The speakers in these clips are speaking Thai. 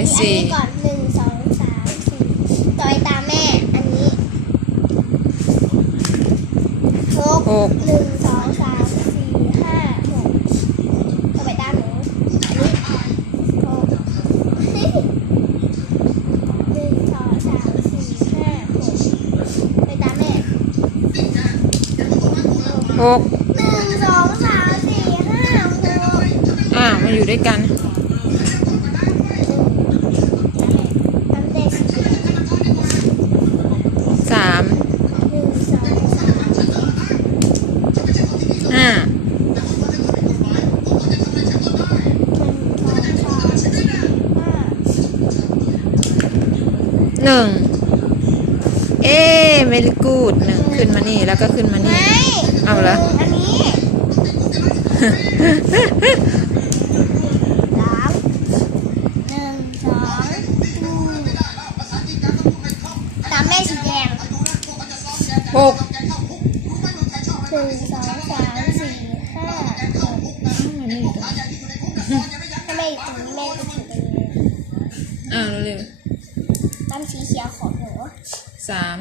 อันนี้ก่อนหนึ่งสองสามสี่ต่อยตามแม่ อันนี้หกหก หนึ่งสองสามสี่ห้าหกต่อไปตามหนูอันนี้หกหนึ่งสองสามสี่ห้าหกไปตามแม่ หกหนึ่งสองสามสี่ห้าหก อ่ามาอยู่ด้วยกัน ทำเด็ก สาม หนึ่งสองสาม ห้า หนึ่งสองสามห้า หนึ่งเอ๊เวลิกูดหนึ่งขึ้นมานี่แล้ว ก็ขึ้นมานี่ไม่เอาเหรออันนี้สามหนึ่งสองตามแม่สีแดงหกหนึ่งสองสามสี่ห้าหกถ้าแม่อยู่ตรงนี้แม่ก็ถือตรงนี้อ่าเร็วตามสีเขียวของหนูๆสาม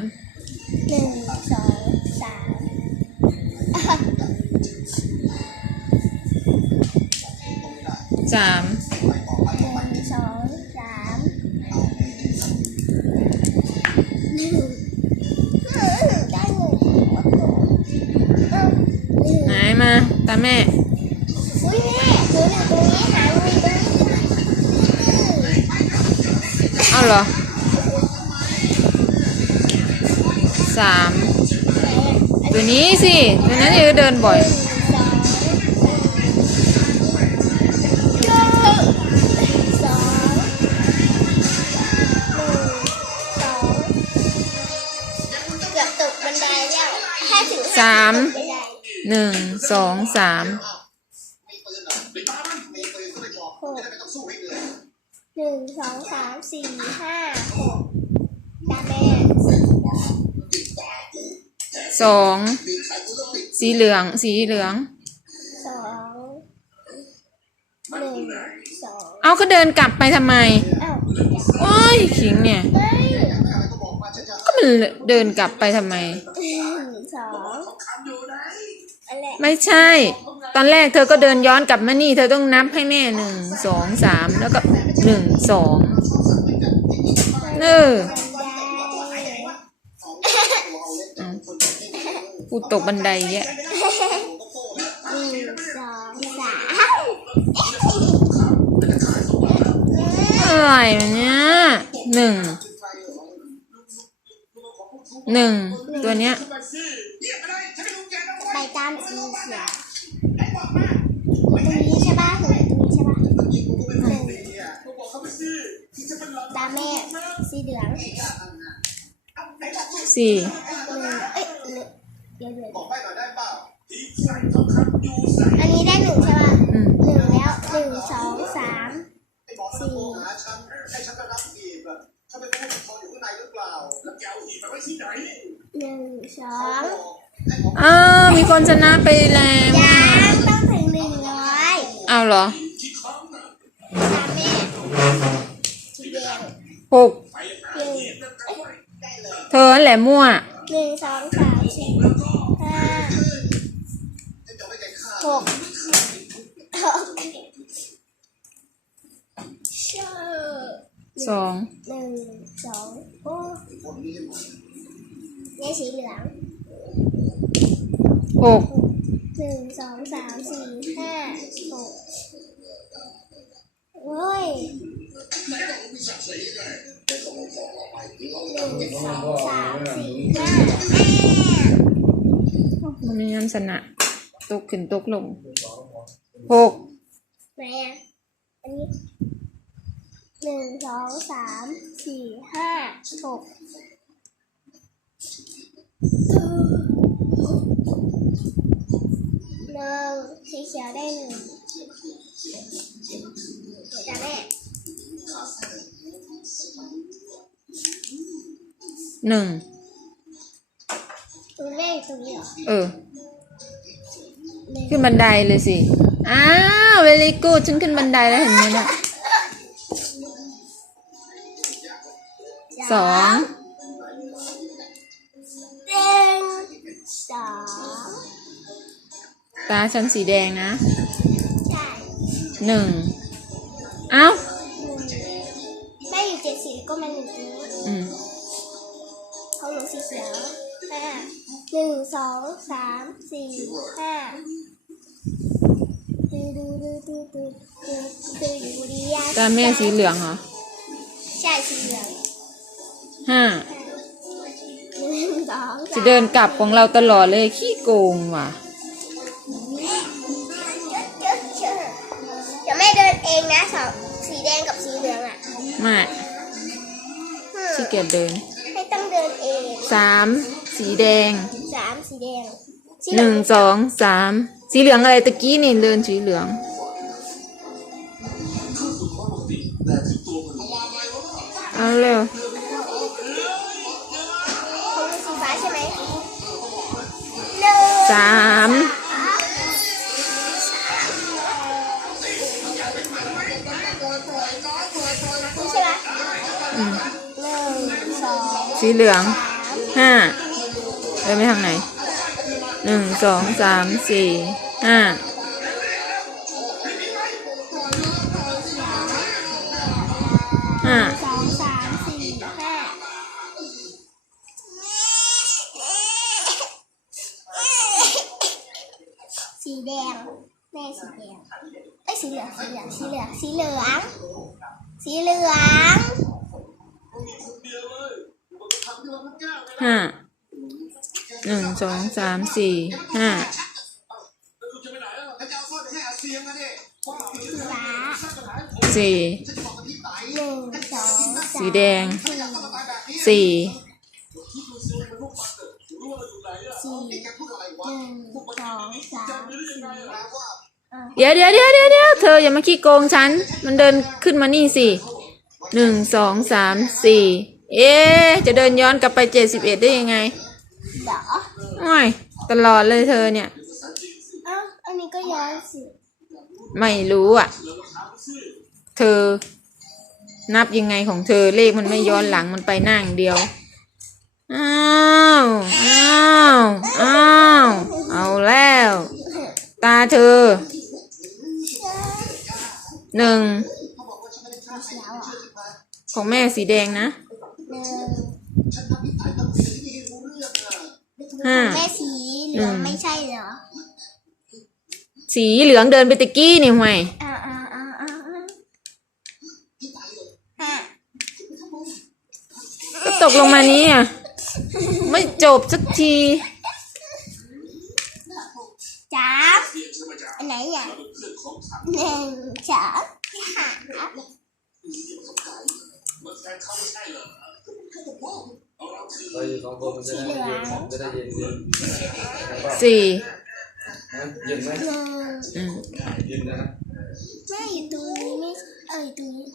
ตามแม่อุ้ยแม่หนูหนึ่งตรงนี้หางมีตรงนี้เอาเหรอสามไหนอะอันตัวนี้สิตัวนั้นจะเดินบ่อยหนึ่งสองสามสอง หนึ่งสองเกือบตกบันไดแล้วแค่ถึงห้สามตกบันไดหนึ่งสองสามหกหนึ่งสองสามสี่ห้าหกตามแม่สองสีเหลือง สีเหลืองสองหนึ่งสองเอาก็เดินกลับไปทำไมอ้าวโอ้ยขิงเนี่ยไม่ก็มันเดินกลับไปทำไม หนึ่งสองอะ ไม่ใช่ ตอนแรกเธอก็เดินย้อนกลับมานี่ เธอต้องนับให้แม่หนึ่งสองสามแล้วก็หนึ่งสองเออเอาพูดตกบันไดแยะหนึ่งสองสามอะไรเนี่ยหนึ่งหนึ่งตัวเนี้ย ตามสีเขียวตรงนี้ใช่ป่ะหนูตรงนี้ใช่ป่ะหนึ่งตามแม่สีเหลืองสี่หนึ่งเอ้ยหนึ่งเดี๋ยวเดี๋ยวอันนี้ได้หนึ่งใช่ป่ะอืมหนึ่งแล้วหนึ่งสองสามสี่หนึ่งสอง อ้าวมีคนชนะไปแล้วยังต้องถึงหนึ่งร้อยเอาเหรอตามแม่สีแดงหกหนึ่งเธอนั่นแหละมั่ว หนึ่งสองสามสี่ห้าหกหกเชื่อ สอง หนึ่งสองโอ้เนี่ยสีเหลือง หกหนึ่งสองสามสี่ห้าหกโอ้ยหนึ่งสองสามสี่ห้ามันมีน้ำสนะตกขึ้นตกลงหกไหนอะอันนี้หนึ่งสองสามสี่ห้าหกหนึ่ง สีเขียวได้หนึ่งจ้าแม่หนึ่งตัวเลขตรงนี้เหรอเออหนึ่งขึ้นบันไดเลยสิ อ้าวเวลีกูฉันขึ้นบันไดแล้วเห็นไหมเนี่ยสองหนึ่งสอง ตาฉันสีแดงนะใช่หนึ่งเอ้าแม่อยู่เจ็ดสีก็มาหนึ่งนี้อืมเขาหนูสีเขียวห้าหนึ่งสองสามสี่ห้าดูดูดูดูดูดูดูอยู่ดีอะตาแม่สีเหลืองเหรอใช่สีเหลืองห้าหนึ่งสองสามจะเดินกลับของเราตลอดเลยขี้โกงว่ะ งนะสองสีแดงกับสีเหลืองอะไมาอืมขี้เกียจเดินให้ต้องเดินเองสามสีแดงสามสีแดงสีหนึ่งสองสามสีเหลืองอะไรตะกี้นี่เดินสีเหลือง เอาเร็วของหนูสีฟ้าใช่ไหมหนึ่งสาม สีเหลืองห้าเดินไปทางไหนหนึ่งสองสามสี่ห้าห้าสองสามสี่ห้าสีแดงแม่สีแดงไอ้สีเหลืองสีเหลืองสีเหลืองสีเหลืองสีเหลือง ห้าหนึ่งสองสามสี่ห้าสี่สีแดงสี่เดี๋ยวเดี๋ยวเดี๋ยวเดี๋ยวเดี๋ยวเธออย่ามาขี้โกงฉัน มันเดินขึ้นมานี่สิหนึ่งสองสามสี่ เอ๊ะจะเดินย้อนกลับไปเจ็ดสิบเอ็ดได้ยังไงเดี๋ยวโอ้ยตลอดเลยเธอเนี่ย เอ้าอันนี้ก็ย้อนสิไม่รู้อะ เธอ นับยังไงของเธอเลขมันไม่ย้อนหลังมันไปหน้าอย่างเดียว อ้าว อ้าว อ้าว เอาแล้ว ตาเธอ หนึ่งแล้วอะของแม่สีแดงนะ หนึ่งห้าแม่สีเหลืองไม่ใช่เหรอ สีเหลืองเดินไปตะกี้นี่ห่วยอ่าอ่าอ่าอ่าห้าก็ตกลงมานี้อะ ไม่จบสักทีจับอันไหนอะหนึ่งสองสาม เราอยู่สองคนมันจะได้เย็นจะได้เย็นเย็นสี่นะเย็นไหมหนึ่งอืมเย็นนะแม่อยู่ตรงนี้ไม่เอ้ยตรงนี้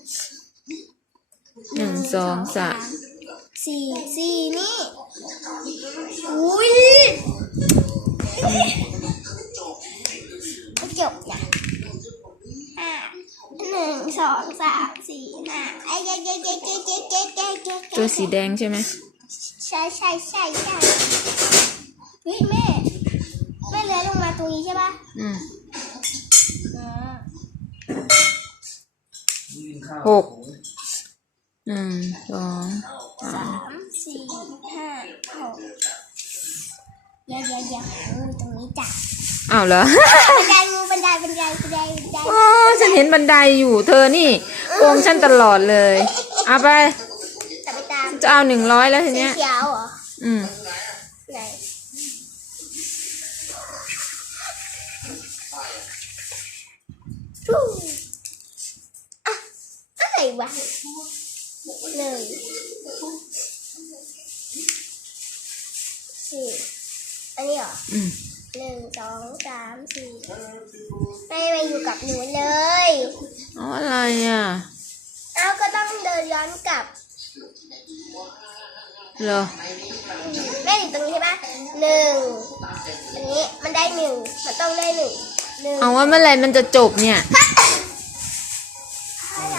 หนึ่งสองสามสี่สี่นี่อุ้ย ตัวสีแดงใช่ไหมใช่ใช่ใช่ใช่เฮ้ยแม่แม่เลื้อยลงมาตรงนี้ใช่ปะอืมหกหนึ่งสองสามสี่ห้าหกเดี๋ยวเดี๋ยวเดี๋ยวตรงนี้จ้ะอ้าวเหรอบันไดงูบันไดบันไดบันไดบันไดอ๋อฉันเห็นบันไดอยู่เธอนี่โกงฉันตลอดเลยเอาไป จะเอาหนึ่งร้อยแล้วทีสีเนี้ย เขียวเหรอ อืม ไหนฟูอะอะไรวะหนึ่งสี่อันนี้เหรออืม หนึ่งสองสามสี่ไม่มาอยู่กับหนูเลยเอาอะไรอะ เอาก็ต้องเดินย้อนกลับ เหรอแม่อยู่ตรงนี้ใช่ปะหนึ่งอันนี้มันได้หนึ่งมันต้องได้หนึ่งหนึ่งเอาว่าเมื่อไหร่มันจะจบเนี่ย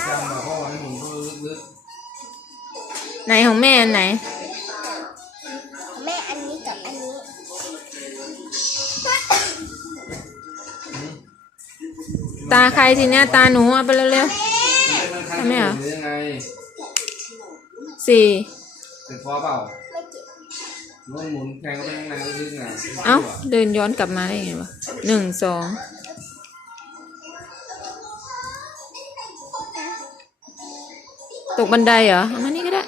จำมาพ่อให้หมุนก็ลึกไหนของแม่อันไหน แม่อันนี้กับอันนี้ ตาใครทีเนี้ยตาหนูเอาไปเร็วมันเป็นข้างทำไมเหรอหรือยังไงๆ สี่เป็นฟอเปล่าไม่เก็บมันหมุนแทงเข้าไปข้างในแล้วลึกไงเอ้าเดินย้อนกลับมาได้ไงวะหนึ่งสองตกบันไดเหรอเอามานี่ก็ได้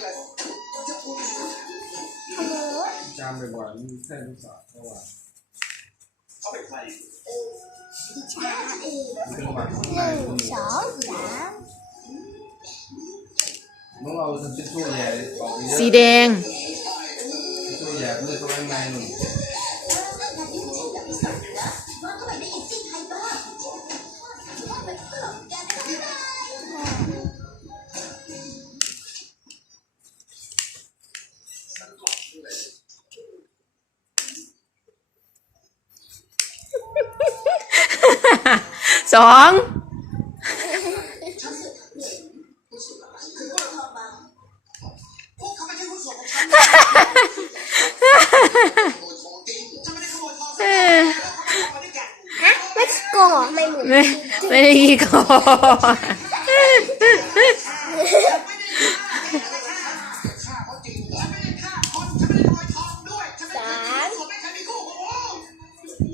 ของหนูจามบ่อยๆมันแค่ลูกสาวเพราะว่าช้าอีกมันเป็นหวัดข้างหในนึ่งมันสองสาม ต้องเอาทำเป็นตัวใหญ่ออกเยอะสีแดงตัวใหญ่เลือเข้าข้างในนุ่มสอง เอ้ย ฮะ ไม่โกงเหรอไม่หมุนไม่ไม่ได้กี่คอสาม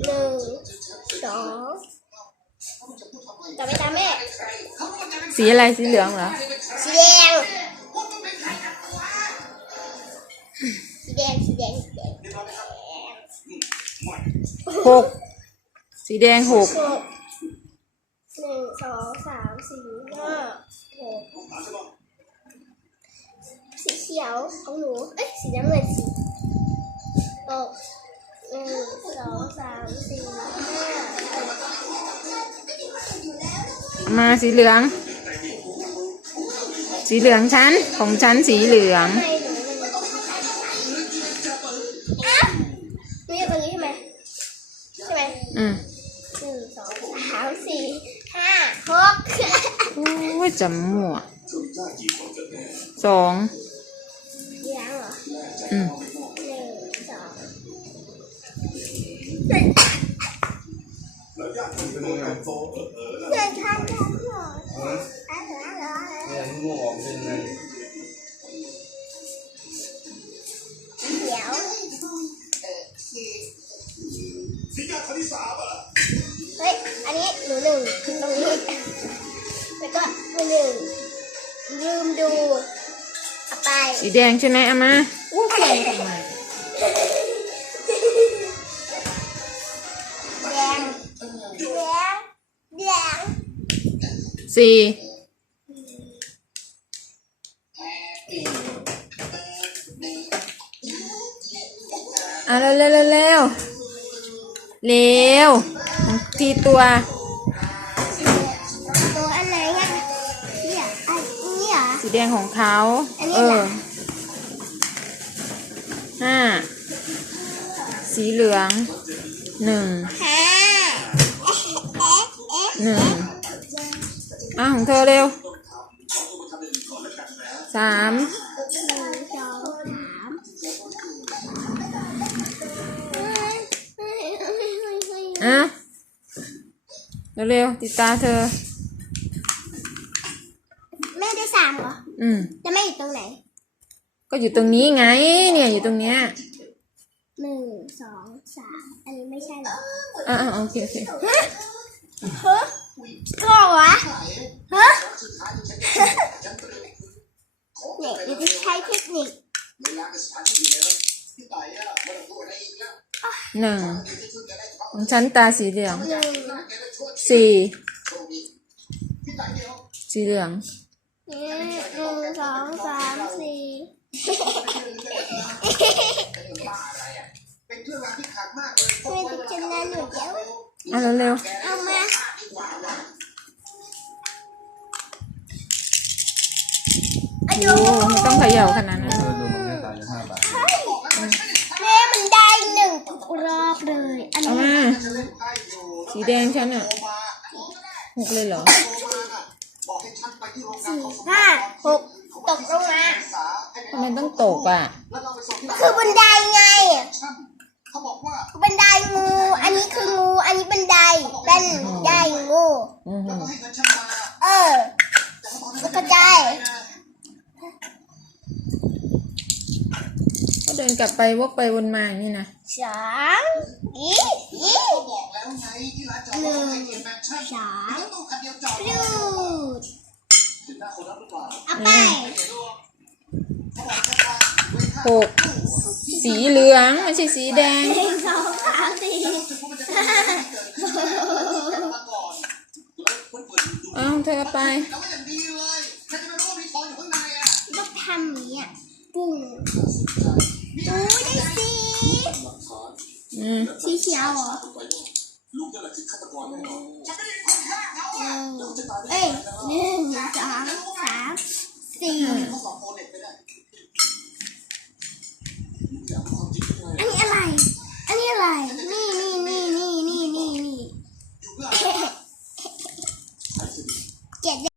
หนึ่งสองต่อไปตามแม่ สีอะไรสีเหลืองเหรอ แดงสีแดงสีแดงหกสีแดงหกหกหนึ่งสองสามสี่ห้าหกสีเขียวของหนูเอ้ยสีน้ำเงินสีหกหนึ่งสองสามสี่ห้าหกมาสีเหลือง สีเหลืองชั้นของชั้นสีเหลืองให้ จำมั่วสองยังเหรออืมหนึ่งสองเป็นยังไงเดินข้าง สีแดงใช่ไหมเอามาอู้เขียนทำไมแดงแดงแดงสี่อะเร็วเร็วเร็วเร็วเร็วทีตัวตัวอันไหนอะเนี่ยอันนี้เหรอสีแดงของเขาอันนี้เอเหรออ ห้าสีเหลืองหนึ่งห้าเอ๊ะเอ๊ะหนึ่งอะของเธอเร็วสามหนึ่งสองสามเฮ้ยเฮ้ยเฮ้ยเฮ้ยเฮ้ยอะเร็วๆติดตาเธอ แม่ได้สามเหรอ อืม ก็อยู่ตรงนี้ไง เนี่ยอยู่ตรงเนี้ยหนึ่งสองสามอันนี้ไม่ใช่เหรออะอะโอเคโอเคฮะฮะก็วะฮะเนี่ยเราจะใช้เทคนิคหนึ่งของฉันตาสีเหลืองหนึ่งสี่สีเหลือง หนึ่งสองสามสี่แม่จะกินน้ำหนูเดี๋ยว เอาเร็วเอามาๆโอ้โหไม่ต้องเขย่าขนาดนั้นเออดูมันแค่ตายอยู่ห้าบาทแม่มันได้หนึ่งทุกรอบเลย อันเอานี้มาสีแดงฉันอะหกเลยเหรอสี่ห้าหกตกลงมาทำไมมต้องตกอะ คือบันไดไง เขาบอกว่า บันไดงู อันนี้คืองู อันนี้บันไดเป็นไดงู อือหือ ให้เงินฉันมา เออแล้ว ก็เดินกลับไปวกไปวนมาอย่างนี่นะสองอีอีก็บอกแล้วไงที่ร้านจอดรถให้เกียรติแมนชั่นสามตู้คันเดียวจอดรูดถึงหน้าคนรับหรือเปล่าเอาไปหกสีเหลืองไม่ใช่สีแดง หนึ่งสองสามสี่มาก่อนแล้วเปิดเปิดดูเอาเธอไป ปุ่งอู้ได้สีอืมชี้เขียวเหรอนแหเอะแล้ยหนึ่งสองสามสี่อันนี้อะไร อันนี้อะไร นี่นี่นี่นี่นี่นี่นี่เจ็ด